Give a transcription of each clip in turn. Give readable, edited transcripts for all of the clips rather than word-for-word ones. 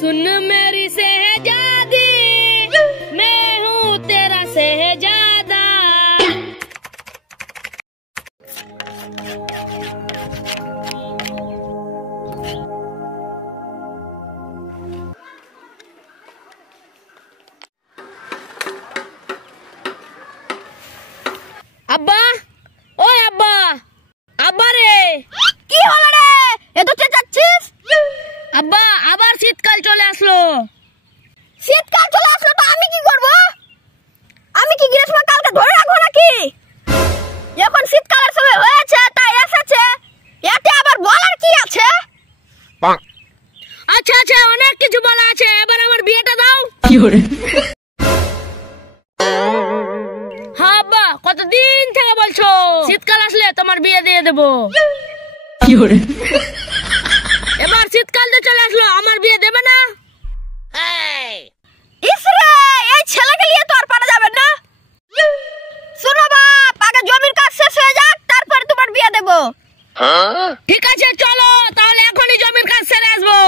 सुन मेरी शहजादी, मैं हूँ तेरा शहजादा। আব্বা, ওই আব্বা, আব্বা রে, কি হলো রে? এত চেঁচাচ্ছিস? আব্বা আবার শীতকাল চলে আসলো। শীতকাল চলে আসলো তো আমি কি করব? আমি কি গ্রীষ্মকালকে ধরে রাখবো নাকি? এখন শীতকালের সময় হয়েছে তাই এসেছে, এতে আবার বলার কি আছে? আচ্ছা আচ্ছা, অনেক কিছু বলা আছে, এবার আমার বিয়েটা দাও। হ্যাঁ আব্বা, কতদিন থেকে বলছো শীতকাল আসলে তোমার বিয়ে দিয়ে দেবো। এবার শীতকাল তো চলে আসলো, আমার বিয়ে দেবে না? ইসরে, এই ছেলেকে নিয়ে তো আর পারা যাবে না। শোনো বাপ, আগে জমির কাজ শেষ হয়ে যাক, তারপরে তোমার বিয়ে দেবো। ঠিক আছে চলো, তাহলে এখনই জমির কাজ সেরে আসবো।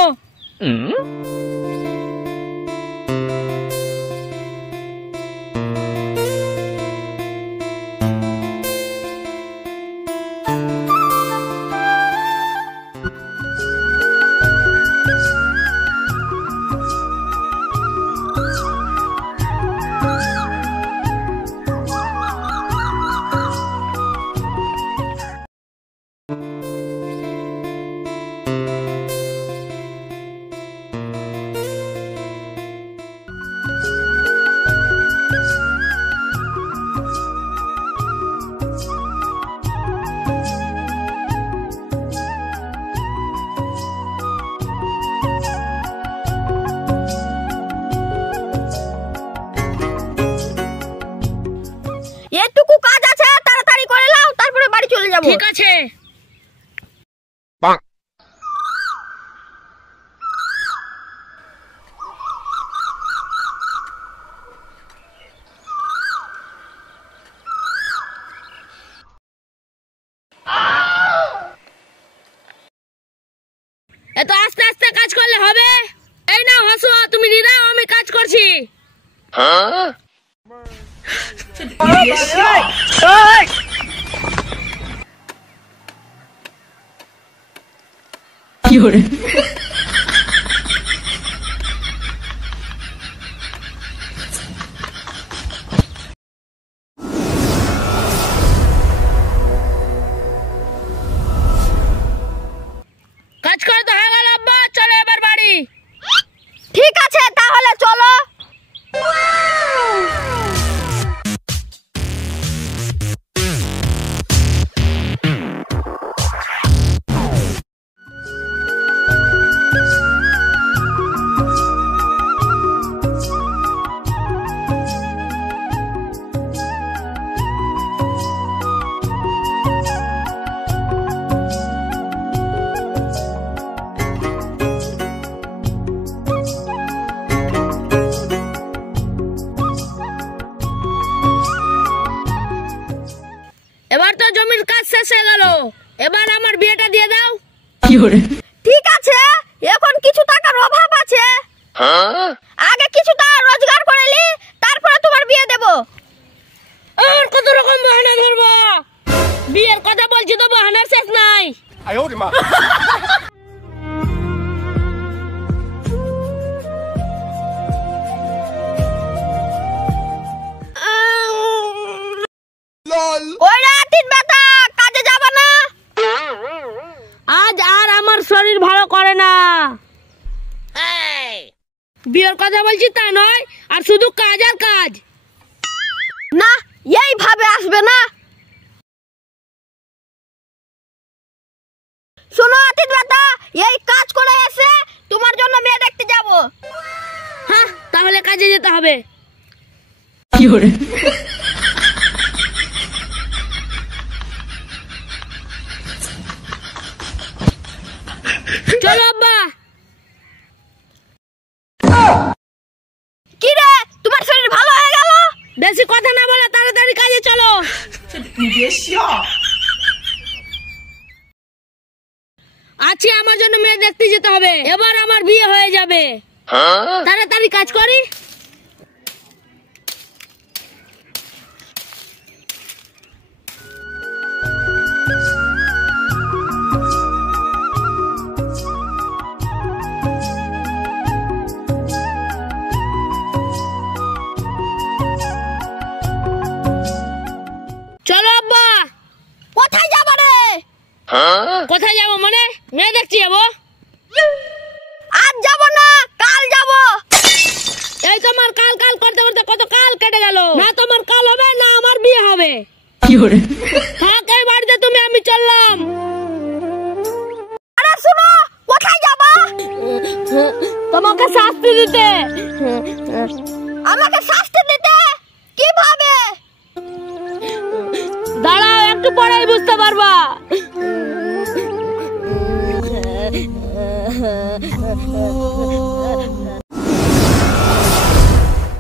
এটুকু কাজ আছে, তাড়াতাড়ি করে নাও, তারপরে বাড়ি চলে যাব। ঠিক আছে। এত আস্তে আস্তে কাজ করলে হবে? এই নাও হাসুয়া, তুমি নিয়ে আমি কাজ করছি। কাজ করে তো হয়ে গেল আব্বা, চলো এবার বাড়ি। ঠিক আছে তাহলে চলো। এবার তো জমির কাজ শেষ হয়ে গেল, এবার আমার বিয়েটা দিয়ে দাও। ঠিক আছে, এখন কিছু টাকার অভাব আছে, আগে কিছু টাকা রোজগার করে নি, তারপরে তোমার বিয়ে দেব। আর কত রকম বাহানা ধরবো? বিয়ের কথা বলছি তো বাহানার শেষ নাই। ওই রাতির বেটা, কাজে যাব না? আজ আর আমার শরীর ভালো করে না। বিয়ের কথা বলছি তা নয়, আর শুধু কাজ আর কাজ। না, এইভাবে আসবে না। শোনো রাতির বেটা, এই কাজ করে এসে তোমার জন্য মেয়ে দেখতে যাব। হ্যাঁ, তাহলে কাজে যেতে হবে। চলো আব্বা। কি রে, তোমার শরীর ভালো হয়ে গেল? বেশি কথা না বলে তাড়াতাড়ি কাজে চলো। আজকে আমার জন্য মেয়ে দেখতে যেতে হবে, এবার আমার বিয়ে হয়ে যাবে। তাড়াতাড়ি কাজ করি। চলো আব্বা। কোথায় যাবো রে? কোথায় যাবো মানে? মেয়ে দেখছি যাবো। আজ যাবো না, কাল যাবো। এই তোমার কাল কাল করতে করতে কত কাল কেটে গেল। না তোমার কাল হবে না আমার বিয়ে হবে। থাক এই বাড়িতে তুমি, আমি চললাম। আরে শুনো, কোথায় যাবো? তোমাকে শাস্তি দিতে। আমাকে শাস্তি দিতে? কিভাবে? দাঁড়াও, একটু পরেই বুঝতে পারবা।